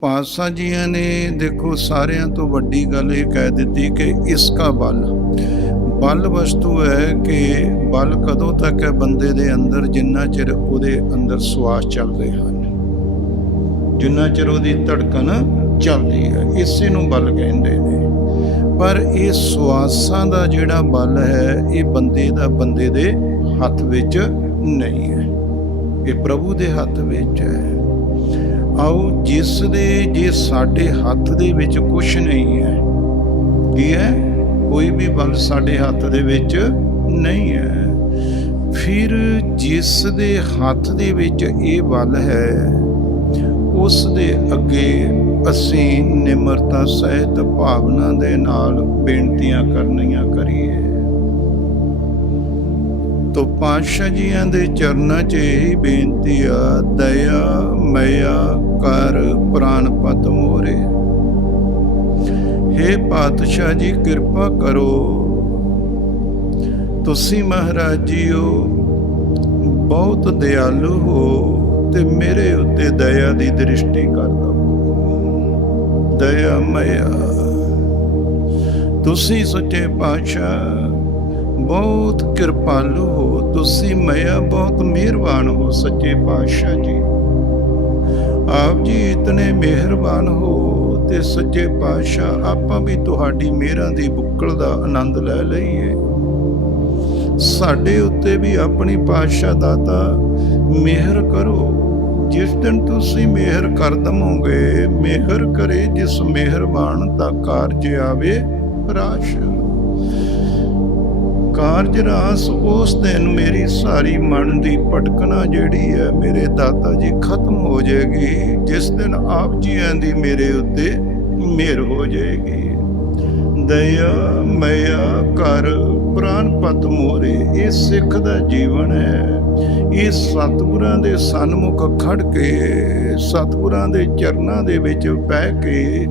ਪਾਤਸ਼ਾਹ ਜੀਆਂ ਨੇ ਦੇਖੋ ਸਾਰਿਆਂ ਤੋਂ ਵੱਡੀ ਗੱਲ ਇਹ ਕਹਿ ਦਿੱਤੀ ਕਿ ਇਸ ਕਾ ਬਲ। ਬਲ ਵਸਤੂ ਹੈ ਕਿ ਬਲ ਕਦੋਂ ਤੱਕ ਹੈ ਬੰਦੇ ਦੇ ਅੰਦਰ ਜਿੰਨਾ ਚਿਰ ਉਹਦੇ ਅੰਦਰ ਸਵਾਸ ਚੱਲਦੇ ਹਨ। ਜਿੰਨਾ ਚਿਰ ਉਹਦੀ ਧੜਕਣ ਚੱਲਦੀ ਹੈ, ਇਸੇ ਨੂੰ ਬਲ ਕਹਿੰਦੇ ਨੇ। ਪਰ ਇਹ ਸਵਾਸਾਂ ਦਾ ਜਿਹੜਾ ਬਲ ਹੈ, ਇਹ ਬੰਦੇ ਦਾ ਬੰਦੇ ਦੇ ਹੱਥ ਵਿੱਚ ਨਹੀਂ ਹੈ। ਇਹ ਪ੍ਰਭੂ ਦੇ ਹੱਥ ਵਿੱਚ ਹੈ। ਆਓ ਜਿਸ ਦੇ ਜੇ ਸਾਡੇ ਹੱਥ ਦੇ ਵਿੱਚ ਕੁਝ ਨਹੀਂ ਹੈ, ਕੀ ਹੈ? ਕੋਈ ਵੀ ਬਲ ਸਾਡੇ ਹੱਥ ਦੇ ਵਿੱਚ ਨਹੀਂ ਹੈ। ਫਿਰ ਜਿਸ ਦੇ ਹੱਥ ਦੇ ਵਿੱਚ ਇਹ ਬਲ ਹੈ, ਉਸ ਦੇ ਅੱਗੇ ਅਸੀਂ ਨਿਮਰਤਾ ਸਹਿਤ ਭਾਵਨਾ ਦੇ ਨਾਲ ਬੇਨਤੀਆਂ ਕਰਨੀਆਂ ਕਰੀਏ। ਤੋ ਪਾਤਸ਼ਾਹ ਜੀਆਂ ਦੇ ਚਰਨਾਂ 'ਚ ਇਹੀ ਬੇਨਤੀ ਆ, ਦਇਆ, ਮਇਆ ਕਰ ਪ੍ਰਾਨ ਪਤ ਮੋਰੇ। हे ਪਾਤਸ਼ਾਹ ਜੀ, ਕਿਰਪਾ ਕਰੋ। ਤੁਸੀਂ ਮਹਾਰਾਜ ਜੀਓ, ਬਹੁਤ ਦਿਆਲੂ ਹੋ ਤੇ ਮੇਰੇ ਉੱਤੇ ਦਇਆ ਦੀ ਦ੍ਰਿਸ਼ਟੀ ਕਰ ਦਿਓ। ਦਇਆ, ਮਇਆ। ਤੁਸੀਂ ਸੱਚੇ ਪਾਤਸ਼ਾਹ ਬਹੁਤ ਕਿਰਪਾਲੂ ਹੋ ਤੁਸੀਂ ਮਇਆ ਬਹੁਤ ਮਿਹਰਬਾਨ ਹੋ ਸੱਚੇ ਪਾਤਸ਼ਾਹ ਜੀ। ਆਪ ਜੀ ਇਤਨੇ ਮਿਹਰਬਾਨ ਹੋ ਤੇ ਸੱਚੇ ਪਾਤਸ਼ਾਹ, ਆਪਾਂ ਵੀ ਤੁਹਾਡੀ ਮਿਹਰਾਂ ਦੀ ਬੁੱਕਲ ਦਾ ਆਨੰਦ ਲੈ ਲਈਏ। ਸਾਡੇ ਉੱਤੇ ਵੀ ਆਪਣੀ ਪਾਤਸ਼ਾਹ ਦਾਤਾ ਮਿਹਰ ਕਰੋ। ਜਿਸ ਦਿਨ ਤੁਸੀਂ ਮਿਹਰ ਕਰ ਦਮੋਗੇ ਮਿਹਰ ਕਰੇ ਜਿਸ ਮਿਹਰਬਾਨ ਦਾ ਕਾਰਜ ਆਵੇ ਰਾਸ਼ ਕਾਰਜ ਰਾਸ, ਉਸ ਦਿਨ ਮੇਰੀ ਸਾਰੀ ਮਨ ਦੀ ਭਟਕਣਾ ਜਿਹੜੀ ਹੈ ਮੇਰੇ ਦਾਤਾ ਜੀ ਖਤਮ ਹੋ ਜਾਏਗੀ। ਜਿਸ ਦਿਨ ਆਪ ਜੀਆਂ ਦੀ ਮੇਰੇ ਉੱਤੇ ਮਿਹਰ ਹੋ ਜਾਏਗੀ। ਦਇਆ, ਮਇਆ, ਕਰ, ਪ੍ਰਾਨ ਪਤ ਮੋਰੇ, ਇਹ ਸਿੱਖ ਦਾ ਜੀਵਨ ਹੈ। ਇਹ ਸਤਿਗੁਰਾਂ ਦੇ ਸਨਮੁਖ ਖੜ ਕੇ, ਸਤਿਗੁਰਾਂ ਦੇ ਚਰਨਾਂ ਦੇ ਵਿੱਚ ਬਹਿ ਕੇ,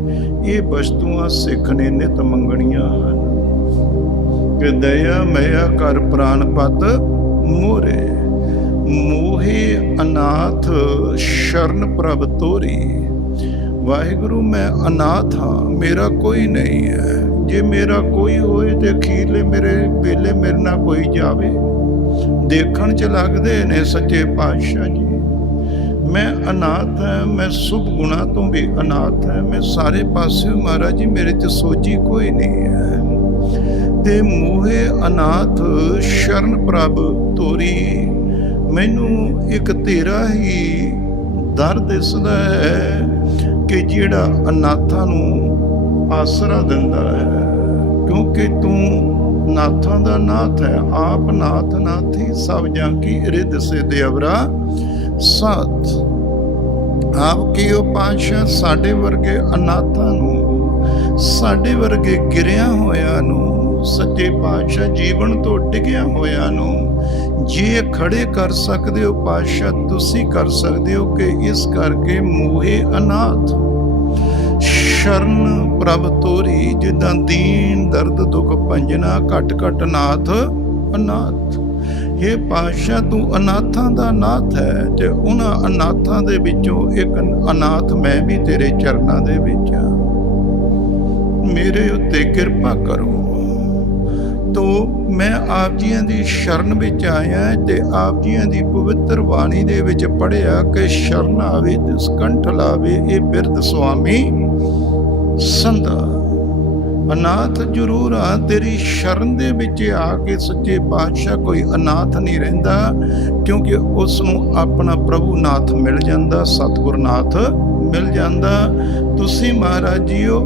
ਇਹ ਵਸਤੂਆਂ ਸਿੱਖ ਨੇ ਨਿਤ ਮੰਗਣੀਆਂ ਹਨ। ਕਿ ਦਇਆ ਮਇਆ ਕਰ ਪ੍ਰਾਨ ਪਤ ਮੋਰੇ। ਮੋਹੇ ਅਨਾਥ ਸ਼ਰਨ ਪ੍ਰਭ ਤੋਰੀ। ਵਾਹਿਗੁਰੂ, ਮੈਂ ਅਨਾਥ ਹਾਂ, ਮੇਰਾ ਕੋਈ ਨਹੀਂ ਹੈ। ਜੇ ਮੇਰਾ ਕੋਈ ਹੋਏ ਤੇ ਅਖੀਰਲੇ ਮੇਰੇ ਵੇਲੇ ਮੇਰੇ ਨਾਲ ਕੋਈ ਜਾਵੇ। ਦੇਖਣ ਚ ਲੱਗਦੇ ਨੇ ਸੱਚੇ ਪਾਤਸ਼ਾਹ ਜੀ। ਮੈਂ ਅਨਾਥ ਹਾਂ, ਮੈਂ ਸੁਭ ਗੁਣਾ ਤੋਂ ਵੀ ਅਨਾਥ ਹਾਂ। ਮੈਂ ਸਾਰੇ ਪਾਸੇ, ਮਹਾਰਾਜ ਜੀ, ਮੇਰੇ ਚ ਸੋਚੀ ਕੋਈ ਨਹੀਂ ਹੈ। ਤੇ ਮੋਹੇ ਅਨਾਥ ਸ਼ਰਨ ਪ੍ਰਭ ਤੋਰੀ। ਮੈਨੂੰ ਇੱਕ ਤੇਰਾ ਹੀ ਦਰ ਦਿਸਦਾ ਹੈ ਕਿ ਜਿਹੜਾ ਅਨਾਥਾਂ ਨੂੰ ਆਸਰਾ ਦਿੰਦਾ ਹੈ, ਕਿਉਂਕਿ ਤੂੰ ਨਾਥਾਂ ਦਾ ਨਾਥ ਹੈ। ਆਪ ਨਾਥ ਨਾਥੀ ਸਭ ਜਾਂ ਕੀ ਰਿੱਧ ਸੇ ਦੇਵਰਾ ਸਾਥ, ਆਪ ਕੀ ਉਹ ਪਾਸ਼ਾ ਸਾਡੇ ਵਰਗੇ ਅਨਾਥਾਂ ਨੂੰ, ਸਾਡੇ ਵਰਗੇ ਗਿਰਿਆ ਹੋਇਆਂ ਨੂੰ ਸੱਚੇ ਪਾਤਸ਼ਾਹ ਜੀਵਨ ਤੋਂ ਡਿੱਗਿਆ ਹੋਇਆਂ ਨੂੰ, ਜੇ ਖੜੇ ਕਰ ਸਕਦੇ ਹੋ ਪਾਤਸ਼ਾਹ, ਤੁਸੀਂ ਕਰ ਸਕਦੇ ਹੋ ਕਿ ਇਸ ਕਰਕੇ ਮੋਹੇ ਅਨਾਥ। ਸ਼ਰਨ ਪ੍ਰਭ ਤੋਰੀ, ਜਿੱਦਾਂ ਦੀਨ, ਦਰਦ, ਦੁਖ ਪੰਜਨਾ ਘਟ ਘਟ ਨਾਥ, ਅਨਾਥ। ਇਹ ਪਾਤਸ਼ਾਹ, ਤੂੰ ਅਨਾਥਾਂ ਦਾ ਨਾਥ ਹੈ ਤੇ ਉਹਨਾਂ ਅਨਾਥਾਂ ਦੇ ਵਿੱਚੋਂ ਇੱਕ ਅਨਾਥ ਮੈਂ ਵੀ ਤੇਰੇ ਚਰਨਾਂ ਦੇ ਵਿੱਚ ਹਾਂ। ਮੇਰੇ ਉੱਤੇ ਕਿਰਪਾ ਕਰੋ। ਤੋ ਮੈਂ ਆਪ ਜੀਆਂ ਦੀ ਸ਼ਰਨ ਵਿੱਚ ਆਇਆ ਤੇ ਆਪ ਜੀਆਂ ਦੀ ਪਵਿੱਤਰ ਬਾਣੀ ਦੇ ਵਿੱਚ ਪੜਿਆ ਕਿ ਸ਼ਰਨ ਆਵੇ ਤਿਸ ਕੰਠ ਲਾਵੇ, ਇਹ ਬਿਰਧ ਸੁਆਮੀ ਸੰਦਾ ਅਨਾਥ ਜ਼ਰੂਰ ਆ, ਤੇਰੀ ਸ਼ਰਨ ਦੇ ਵਿੱਚ ਆ ਕੇ ਸੱਚੇ ਪਾਤਸ਼ਾਹ ਕੋਈ ਅਨਾਥ ਨਹੀਂ ਰਹਿੰਦਾ, ਕਿਉਂਕਿ ਉਸ ਨੂੰ ਆਪਣਾ ਪ੍ਰਭੂ ਨਾਥ ਮਿਲ ਜਾਂਦਾ, ਸਤਿਗੁਰ ਨਾਥ ਮਿਲ ਜਾਂਦਾ। ਤੁਸੀਂ ਮਹਾਰਾਜ ਜੀਓ,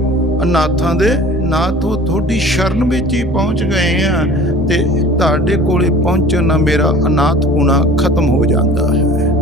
ਅਨਾਥਾਂ ਦੇ ਨਾਥ ਉਹ ਤੁਹਾਡੀ ਸ਼ਰਨ ਵਿੱਚ ਹੀ ਪਹੁੰਚ ਗਏ ਆ ਤੇ ਤੁਹਾਡੇ ਕੋਲੇ ਪਹੁੰਚਣ ਨਾਲ ਮੇਰਾ ਅਨਾਥ ਹੋਣਾ ਖਤਮ ਹੋ ਜਾਂਦਾ ਹੈ।